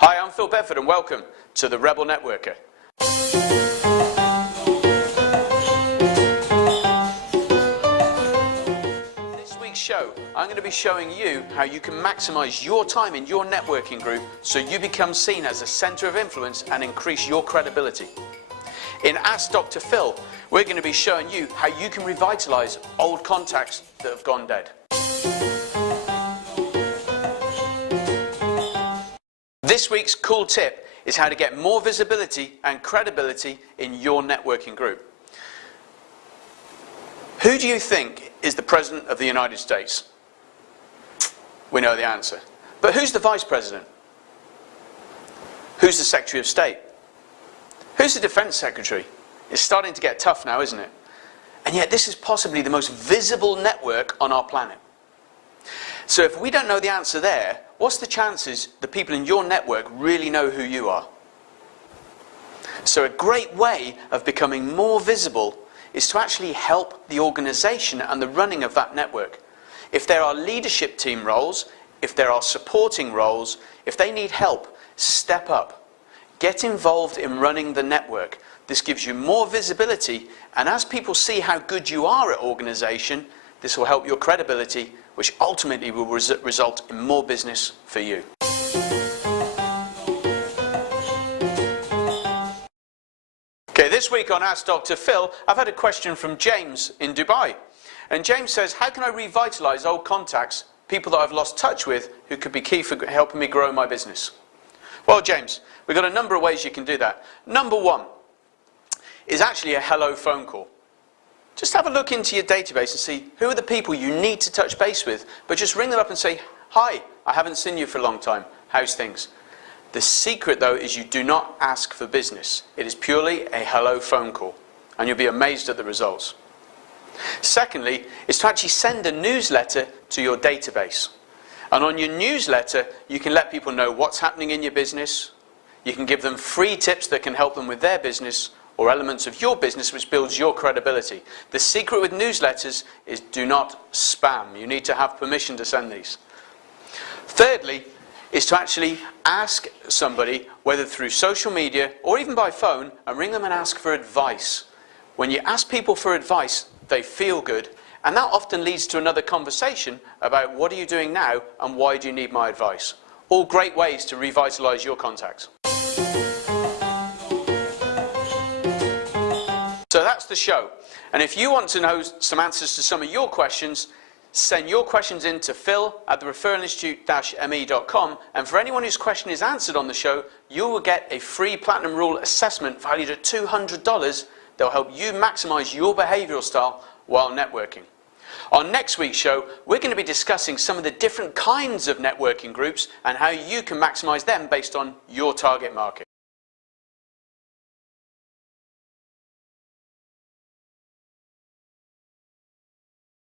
Hi, I'm Phil Bedford and welcome to the Rebel Networker. This week's show, I'm going to be showing you how you can maximize your time in your networking group so you become seen as a center of influence and increase your credibility. In Ask Dr. Phil, we're going to be showing you how you can revitalize old contacts that have gone dead. This week's cool tip is how to get more visibility and credibility in your networking group. Who do you think is the President of the United States? We know the answer. But who's the Vice President? Who's the Secretary of State? Who's the Defense Secretary? It's starting to get tough now, isn't it? And yet this is possibly the most visible network on our planet. So if we don't know the answer there, what's the chances the people in your network really know who you are? So a great way of becoming more visible is to actually help the organization and the running of that network. If there are leadership team roles, if there are supporting roles, if they need help, step up. Get involved in running the network. This gives you more visibility, and as people see how good you are at organization, this will help your credibility, which ultimately will result in more business for you. Okay, this week on Ask Dr. Phil, I've had a question from James in Dubai. And James says, how can I revitalize old contacts, people that I've lost touch with, who could be key for helping me grow my business? Well, James, we've got a number of ways you can do that. Number one is actually a hello phone call. Just have a look into your database and see who are the people you need to touch base with, but just ring them up and say, hi, I haven't seen you for a long time. How's things? The secret, though, is you do not ask for business. It is purely a hello phone call, and you'll be amazed at the results. Secondly, is to actually send a newsletter to your database. And on your newsletter, you can let people know what's happening in your business. You can give them free tips that can help them with their business, or elements of your business which builds your credibility. The secret with newsletters is do not spam. You need to have permission to send these. Thirdly, is to actually ask somebody, whether through social media or even by phone, and ring them and ask for advice. When you ask people for advice, they feel good, and that often leads to another conversation about what are you doing now and why do you need my advice. All great ways to revitalize your contacts. So that's the show. And if you want to know some answers to some of your questions, send your questions in to phil@thereferralinstitute-me.com. And for anyone whose question is answered on the show, you will get a free Platinum Rule assessment valued at $200 that will help you maximize your behavioral style while networking. On next week's show, we're going to be discussing some of the different kinds of networking groups and how you can maximize them based on your target market.